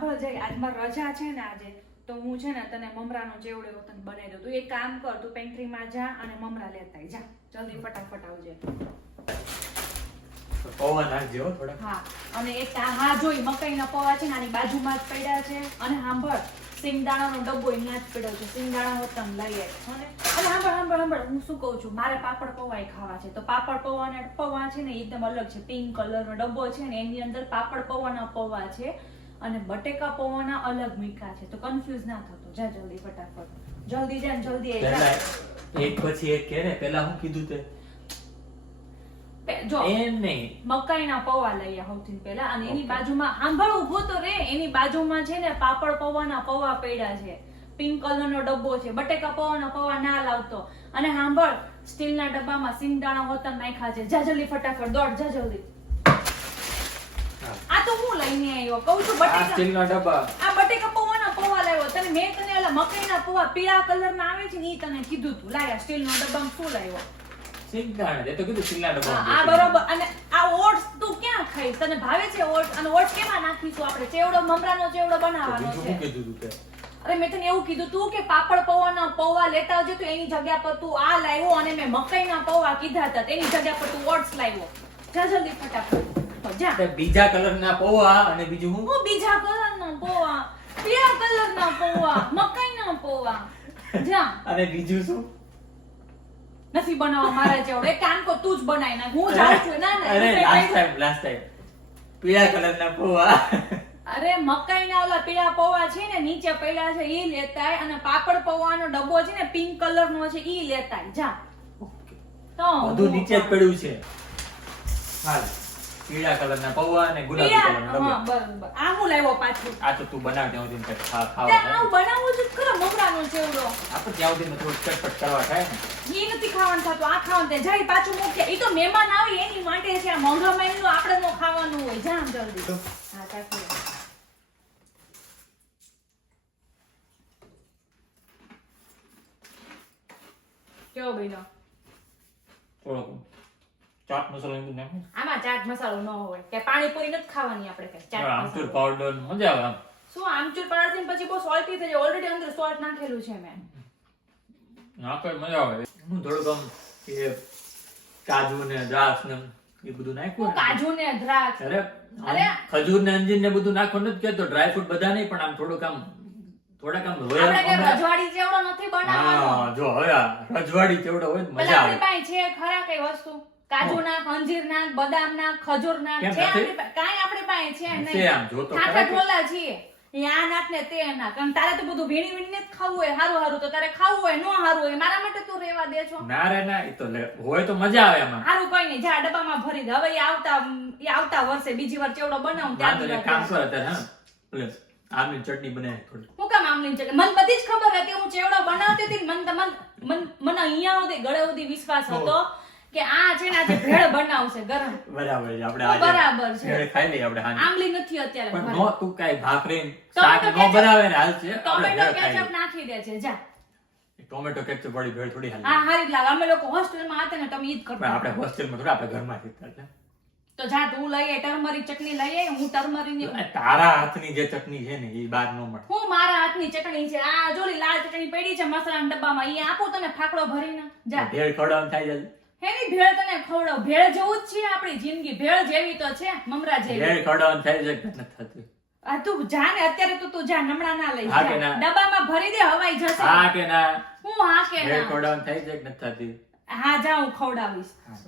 સાંભળ જાય, આજ મારી રજા છે ને આજે, તો હું છે ને તને મમરાનો ચેવડો તને બનાવી દઉં. તું એક કામ કર, તું પેન્ટ્રીમાં જા અને મમરા લેતા જા, જલ્દી ફટાફટ આવજે. પૌવા નાખજો થોડા. હા, અને એક હા જોઈ મકાઈના પૌવા છે ને આની બાજુમાં જ પડ્યા છે. અને સાંભળ, સિંગદાણાનો ડબ્બો અહીંયા જ પડ્યો છે, સિંગદાણા હોતમ લઈ આય. અને સાંભળ હું શું કહું છું, મારે પાપડ પૌવા ખાવા છે. તો પાપડ પૌવા છે ને એકદમ અલગ છે. પિંક કલરનો ડબ્બો છે ને એની અંદર પાપડ પૌવાના પૌવા છે અને બટેકા પૌવાના અલગ મીઠા છે. તો કન્ફ્યુઝ ના થતો, જા જલ્દી ફટાફટ, જલ્દી જા ને જલ્દી આય. પહેલા એક પછી એક કે ને, પહેલા હું કીધું તે જો એમ નહીં, મકાઈના પૌવા લઈએ સૌથી પહેલા. અને એની બાજુમાં સાંભળ, ઊભો તો રે, એની બાજુમાં છે ને પાપડ પૌવાના પૌવા પડ્યા છે, પિંક કલરનો ડબ્બો છે. બટેકા પૌવાના પૌવા ના લાવતો. અને સાંભળ, સ્ટીલના ડબ્બામાં સિંગદાણા હોતમ નાખ્યા છે. જા જલ્દી ફટાફટ દોડ, જા જલ્દી. આ તો હું લઈને આવ્યો કહું છું, આ સ્ટીલના ડબ્બા. આ બટેકા પૌવાના પૌવા લાવ્યો. તને મેં તને ઓલા મકાઈના પૌવા પીળા કલરના આવે છે ને ઈ તને કીધું તું, લાયા સ્ટીલનો ડબ્બામાં શું લાવ્યો? સિંગદાણા, એ તો કીધું સ્ટીલના ડબ્બા. આ બરોબર. અને આ ઓટ્સ તું ક્યાં ખાઈશ? તને ભાવે છે ઓટ્સ? અને ઓટ્સ કેમાં નાખીશું આપણે? ચેવડો, મમરાનો ચેવડો બનાવવાનો બીજું છે. શું કીધું તું તે? અરે મેં તને એવું કીધું તું કે પાપડ પૌવાના પૌવા લેતા આવજે, તો એની જગ્યા પર તું આ લાવ્યો. અને મેં મકાઈના પૌવા કીધા હતા, તેની જગ્યા પર તું ઓટ્સ લાવ્યો. જા જલ્દી ફટાફટ તો જા. તે બીજા કલરના પૌવા અને બીજું હું? હું બીજા કલરના પૌવા, પીળા કલરના પૌવા, મકાઈના પૌવા. જા. અને બીજું શું? નથી બનાવવા મારા જેવડો. એક કામ કર, તું જ બનાવી નાખ, હું જાઉં છું. ના અરે લાસ્ટ ટાઈમ પીળા કલરના પૌવા. અરે મકાઈના ઓલા પીળા પૌવા છે ને નીચે પડ્યા છે, ઈ લેતાય. અને પાપડ પૌવાનો ડબ્બો છે ને પિંક કલરનો છે, ઈ લેતાય. જા. તો બધું નીચે જ પડ્યું છે. હાલ, પીળા કલરના પૌવા અને ગુલાબી કલરનો ડબ્બો. હા બરાબર. આ હું લાવ્યો પાછું. આ તો તું બનાવ ત્યાં સુધી ખાવા આ બનાવું છું ખરો મમરાનો ચેવડો. આ તો ત્યાં સુધી થોડું ચટપટ કરવા થાય ને. ઈ નથી ખાવાનું થતું, આ ખાવાનું થાય. જાય પાછું મૂકે. ઈ તો મહેમાન આવે એની માટે છે. આ મોંઘા મહિનાનું આપણે નો ખાવાનું હોય. જા જલ્દી. હા ચાખી. કેવો બન્યો? થોડોક ચાટ મસાલો એમ નાખો. આમાં ચાટ મસાલો ન હોય કે પાણીપુરી નથી ખાવાની આપણે કે ચાટ આમચૂર મસાલો. પાવડર મજા આવે આમ. શું આમચૂર પાવડર પછી બહુ સોલ્ટી થઈ જાય. ઓલરેડી અંદર સોલ્ટ નાખેલું છે મેં. નાખો મજા આવે. હું થોડુંક આમ કે કાજુ ને દ્રાક્ષ ને એ બધું નાખ્યું હું ને. કાજુ ને દ્રાક્ષ. અરે ખજૂર ને અંજીર ને બધું નાખો નથી કેતો, ડ્રાય ફ્રૂટ બધા નહીં, પણ આમ થોડુંક આમ રોયલ. આપણે કે રજવાડી જેવડો નથી બનાવવાનો. હા જો હવે આ રજવાડી ચેવડો હોય ને મજા આવે. આપણી પાસે છે ખરા કઈ વસ્તુ? કાજુ નાખ, અંજીર નાખ, બદામ નાખ, ખજૂર નાખ. કેમ છે નથી? આપણી પાસે? કાંઈ આપણી પાસે છે છે નહીં. આમ જો તો ઠાઠા ખરા કે. ઢોલા છીએ. આ નાખ ને તે નાખ. અને તારે તો બધું ભીણી ભીણીને જ ખાવું હોય. હારું હારું તો તારે ખાવું હોય, નો હારું હોય મારા માટે તું રેવા દે છો. ના રે ના, એ તો હોય તો મજા આવે એમાં. હારું કઈ નહીં, જા ડબ્બામાં ભરી દે. હવે એ આવતા વર્ષે બીજી વાર ચેવડો બનાવું વાંધો નહીં, કામ ત્યાં કર અત્યારે. હા એટલે આમની ચટણી બનાવી થોડી. હું કામ આમલી ચટણી? મને બધી જ ખબર હતી હું ચેવડો બનાવતી હતી. મને અહીંયા સુધી ગળે સુધી વિશ્વાસ હતો કે આ છે ને આજે ભેળ બનાવશે ગરમ. બરાબર છે. આપણે તો આજે બરાબર છે. ભેળ ખાઈ લઈએ આપણે હાંજે. આમલી નથી અત્યારે પણ ભરી. નો તું કાઈ ભાખરી ટોમેટો શાક નો કેચઅપ- બનાવે ને હાલ છે. આપણે ટોમેટો ભેળ ખાઈ કેચઅપ લઈએ. નાખી દે છે જા. ટોમેટો કેચઅપ વાળી ભેળ થોડી હાલ. હા હારી જ લાગે. અમે લોકો હોસ્ટેલમાં હતા ને તમે ઈ જ પણ કરતા. આપણે હોસ્ટેલમાં થોડા, આપણે ઘરમાં શીખતા છે. તો જા તું લઈ આય ટર્મરિક ચટણી લઈ આય. હું ટર્મરિક અને તારા હાથની જે ચટણી છે ને એ બહાર ન મળે. હું મારા હાથની ચટણી છે. આ જોલી લાલ ચટણી પડી છે મસાલાના ડબ્બામાં. ઈ આપું તને ફાકડો ભરીને. જા. ભેળ ખવડાવવાનું થાય જલ્દી. હેની ભેળ તને ખવડાવ. ભેળ જેવું જ છે આપણી જિંદગી. ભેળ જેવી તો છે, મમરા જેવી. ભેળ ખવડાવવાનું થાય છે કે નથી થતું? આ તું જા ને અત્યારે તો તું જા, હમણાં ના લઈ હા કે જા. ના? ડબ્બામાં ભરી દે, હવાઈ જશે. હા કે ના? હું હા કે ભેળ ના? ખવડાવવાનું થાય છે કે નથી થતી? હા જા, હું ખવડાવીશ. હા.